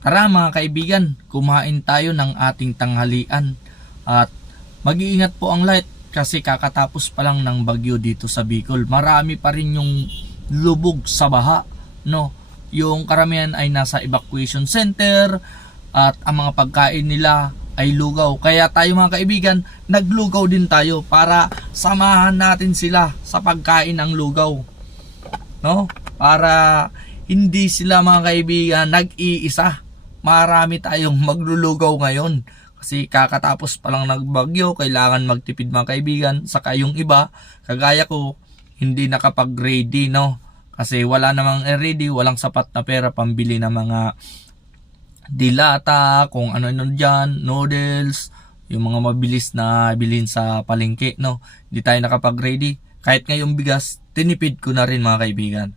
Tara mga kaibigan, kumain tayo ng ating tanghalian at mag-iingat po ang lahat kasi kakatapos pa lang ng bagyo dito sa Bicol. Marami pa rin yung lubog sa baha, no? Yung karamihan ay nasa evacuation center at ang mga pagkain nila ay lugaw. Kaya tayo mga kaibigan, naglugaw din tayo para samahan natin sila sa pagkain ng lugaw. No? Para hindi sila mga kaibigan nag-iisa. Marami tayong maglulugaw ngayon. Kasi kakatapos pa lang nagbagyo, kailangan magtipid mga kaibigan. Saka yung iba, kagaya ko, hindi nakapag-ready, no? Kasi wala namang ready, walang sapat na pera pambili ng mga dilata, kung ano-ano dyan, noodles, yung mga mabilis na bilhin sa palengke, no? Hindi tayo nakapag-ready. Kahit ngayong bigas, tinipid ko na rin mga kaibigan.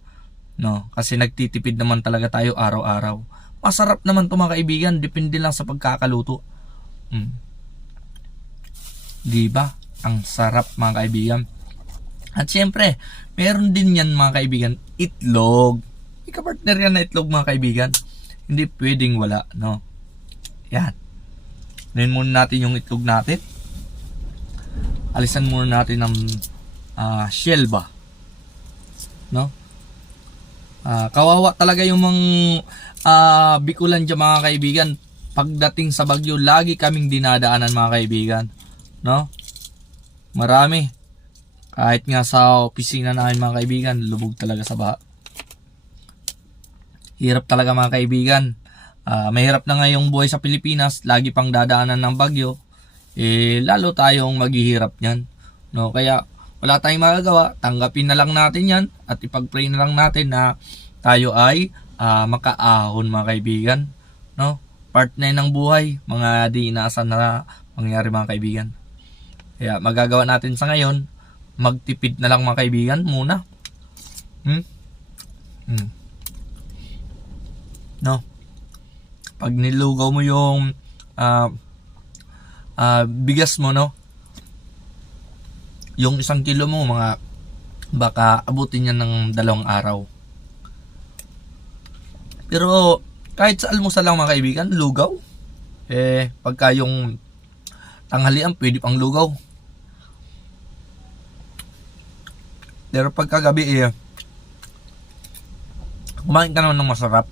No? Kasi nagtitipid naman talaga tayo araw-araw. Masarap naman to mga kaibigan, depende lang sa pagkakaluto. Mm. Di ba? Ang sarap mga kaibigan. At syempre, meron din yan mga kaibigan, itlog. Ika-partner yan na itlog mga kaibigan. Hindi pwedeng wala, no? Yan. Rin muna natin yung itlog natin. Alisan muna natin ng ah, shell ba. No? Ah, kawawa talaga yung mga ah, Bikulan dyan mga kaibigan. Pagdating sa Bagyo, lagi kaming dinadaanan mga kaibigan. No? Marami. Kahit nga sa opisina namin mga kaibigan, lubog talaga sa baha. Hirap talaga mga kaibigan. Ah, mahirap na nga yung buhay sa Pilipinas, lagi pang dadaanan ng bagyo. Eh, lalo tayong maghihirap niyan. No? Kaya wala tayong magagawa, tanggapin na lang natin yan at ipag-pray na lang natin na tayo ay ah, makaahon mga kaibigan. No? Part na ng buhay, mga di inaasahan na mangyari mga kaibigan. Kaya magagawa natin sa ngayon, magtipid na lang mga kaibigan muna. Hmm? Hmm. No? Pag nilugaw mo yung ah, ah, bigas mo, no? Yung isang kilo mo, mga baka abutin yan ng dalawang araw. Pero kahit sa almusal lang mga kaibigan, lugaw. Eh, pagka yung tanghalian, pwede pang lugaw. Pero pagkagabi eh, kumain ka naman ng masarap.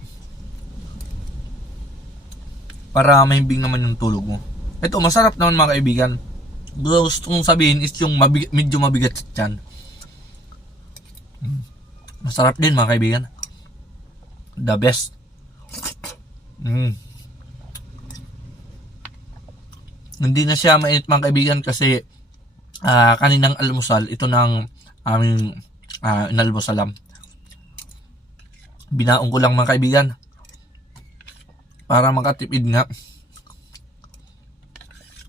Para mahimbing naman yung tulog mo. Ito, masarap naman mga kaibigan. Gusto kong sabihin is yung mabig- medyo mabigat sa tiyan. Masarap din mga kaibigan. The best. Mm. Hindi na siya mainit mga kaibigan kasi ah, kaninang almusal, ito ng aming uh, inalmusalam. Binaong ko lang mga kaibigan. Para makatipid nga.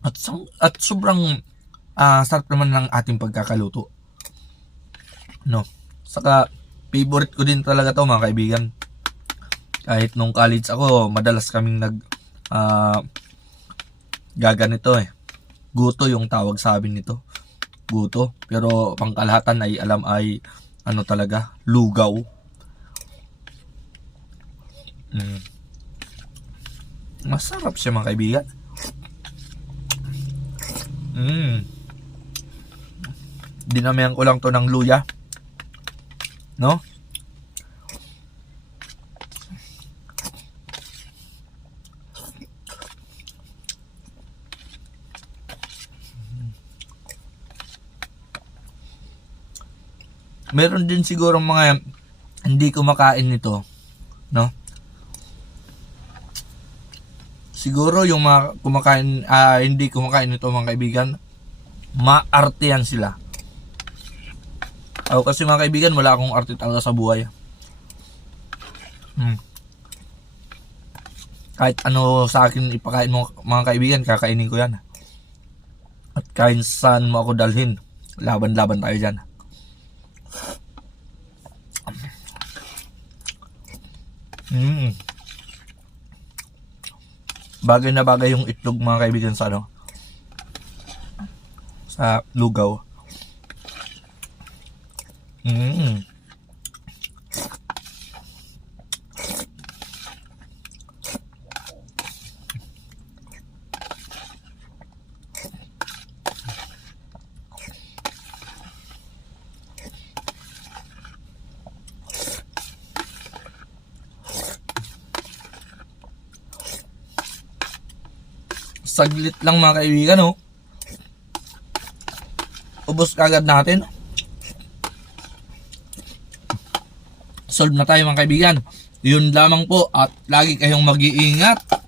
At, sang- at sobrang ah, sarap naman ng ating pagkakaluto. No. Saka favorite ko din talaga to mga kaibigan. Kahit nung college ako, madalas kaming nag ah, gaganito eh. Guto yung tawag sa amin nito. Guto. Pero pangkalahatan ay alam ay ano talaga, lugaw. Mm. Masarap siya mga kaibigan. Mm. Dinamihan ko lang to ng luya. No? Meron din siguro mga hindi kumakain nito, no? Siguro yung mga kumakain, ah, hindi kumakain nito mga kaibigan, maartehan sila. Ako kasi mga kaibigan, wala akong arte talaga sa buhay. Hmm. Kahit ano sa akin ipakain mo mga kaibigan, kakainin ko yan. At kahit saan mo ako dalhin, laban-laban tayo dyan. Mm. Bagay na bagay yung itlog mga kaibigan sa ano sa lugaw. Mm. Saglit lang mga kaibigan, oh. Ubos kagad natin. Solve na tayo mga kaibigan. Yun lamang po at lagi kayong mag-iingat.